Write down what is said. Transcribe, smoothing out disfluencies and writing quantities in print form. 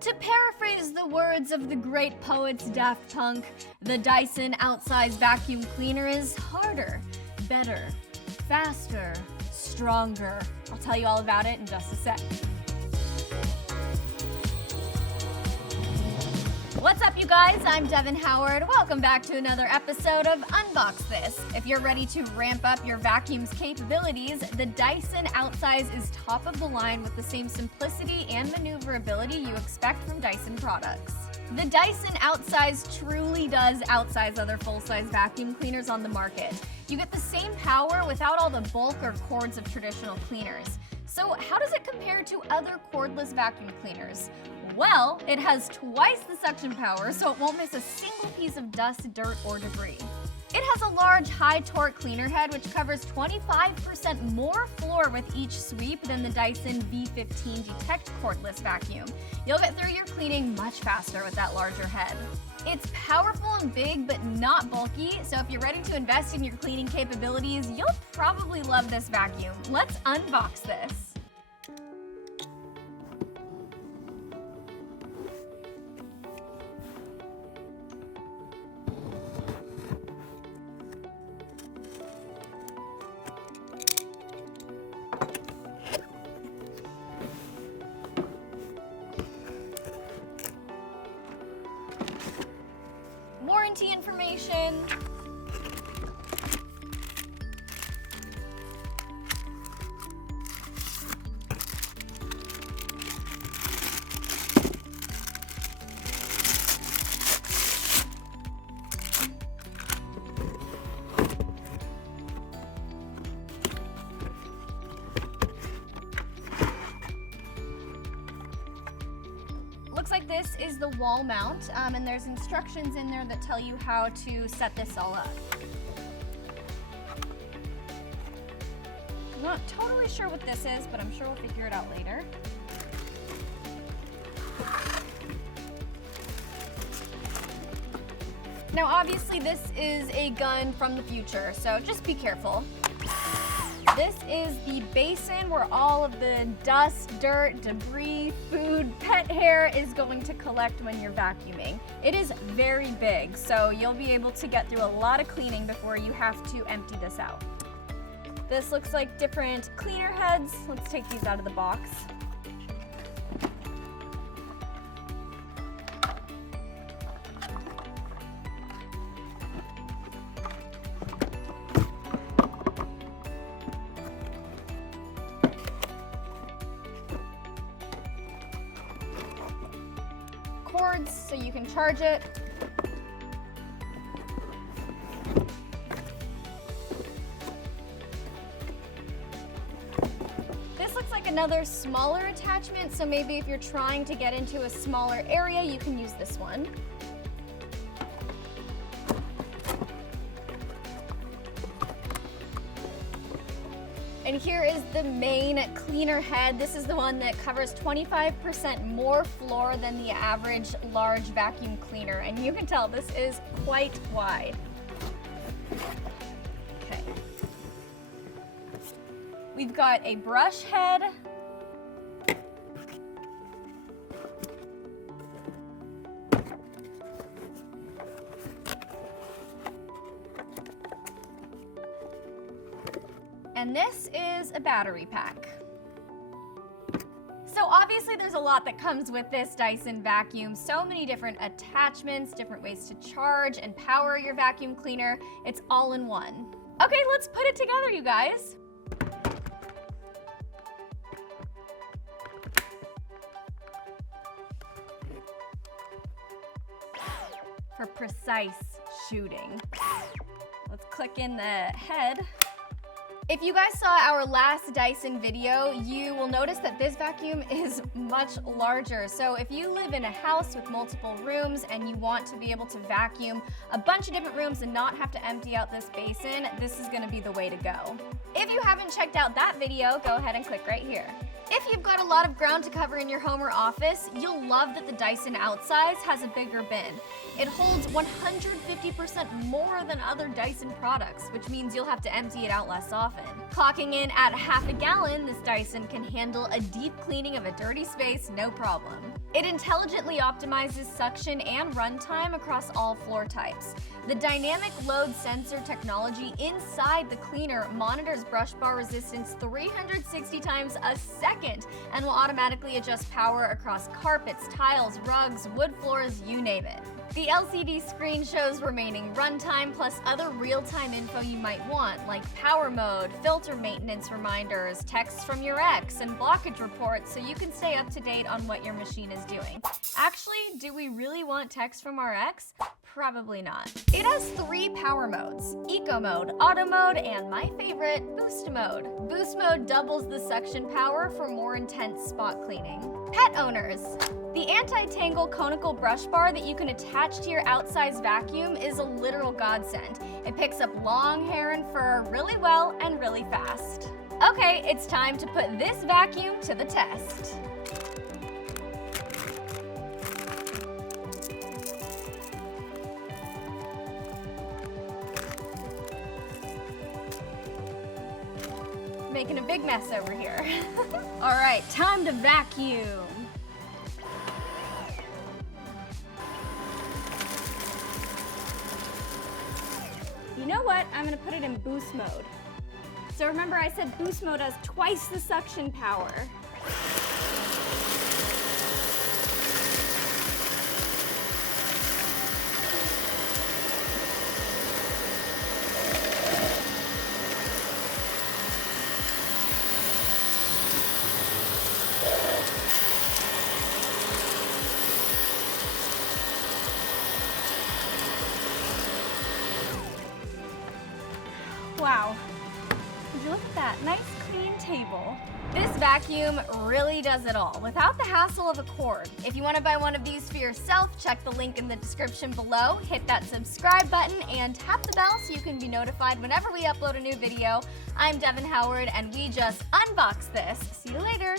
To paraphrase the words of the great poets Daft Punk, the Dyson Outsize Vacuum Cleaner is harder, better, faster, stronger. I'll tell you all about it in just a sec. What's up, you guys? I'm Devin Howard. Welcome back to another episode of Unbox This. If you're ready to ramp up your vacuum's capabilities, the Dyson Outsize is top of the line with the same simplicity and maneuverability you expect from Dyson products. The Dyson Outsize truly does outsize other full-size vacuum cleaners on the market. You get the same power without all the bulk or cords of traditional cleaners. So how does it compare to other cordless vacuum cleaners? Well, it has twice the suction power, so it won't miss a single piece of dust, dirt, or debris. It has a large, high-torque cleaner head, which covers 25% more floor with each sweep than the Dyson V15 Detect cordless vacuum. You'll get through your cleaning much faster with that larger head. It's powerful and big, but not bulky, so if you're ready to invest in your cleaning capabilities, you'll probably love this vacuum. Let's unbox this. Warranty information. Looks like this is the wall mount, and there's instructions in there that tell you how to set this all up. I'm not totally sure what this is, but I'm sure we'll figure it out later. Now, obviously, this is a gun from the future, so just be careful. This is the basin where all of the dust, dirt, debris, food, pet hair is going to collect when you're vacuuming. It is very big, so you'll be able to get through a lot of cleaning before you have to empty this out. This looks like different cleaner heads. Let's take these out of the box. Cords so you can charge it. This looks like another smaller attachment, so maybe if you're trying to get into a smaller area, you can use this one. And here is the main cleaner head. This is the one that covers 25% more floor than the average large vacuum cleaner. And you can tell this is quite wide. Okay. We've got a brush head. And this is a battery pack. So obviously there's a lot that comes with this Dyson vacuum. So many different attachments, different ways to charge and power your vacuum cleaner. It's all in one. Okay, let's put it together, you guys. For precise shooting. Let's click in the head. If you guys saw our last Dyson video, you will notice that this vacuum is much larger. So if you live in a house with multiple rooms and you want to be able to vacuum a bunch of different rooms and not have to empty out this basin, this is gonna be the way to go. If you haven't checked out that video, go ahead and click right here. If you've got a lot of ground to cover in your home or office, you'll love that the Dyson Outsize has a bigger bin. It holds 150% more than other Dyson products, which means you'll have to empty it out less often. Clocking in at half a gallon, this Dyson can handle a deep cleaning of a dirty space no problem. It intelligently optimizes suction and runtime across all floor types. The dynamic load sensor technology inside the cleaner monitors brush bar resistance 360 times a second and will automatically adjust power across carpets, tiles, rugs, wood floors, you name it. The LCD screen shows remaining runtime plus other real-time info you might want, like power mode, filter maintenance reminders, texts from your ex, and blockage reports so you can stay up to date on what your machine is doing. Actually, do we really want texts from our ex? Probably not. It has 3 power modes: Eco Mode, Auto Mode, and my favorite, Boost Mode. Boost Mode doubles the suction power for more intense spot cleaning. Pet owners, the anti-tangle conical brush bar that you can attach to your Outsize vacuum is a literal godsend. It picks up long hair and fur really well and really fast. Okay, it's time to put this vacuum to the test. Making a big mess over here. All right, time to vacuum. You know what? I'm gonna put it in boost mode. So remember I said boost mode has twice the suction power. Wow, would you look at that, nice clean table. This vacuum really does it all, without the hassle of a cord. If you want to buy one of these for yourself, check the link in the description below, hit that subscribe button, and tap the bell so you can be notified whenever we upload a new video. I'm Devin Howard, and we just unboxed this. See you later.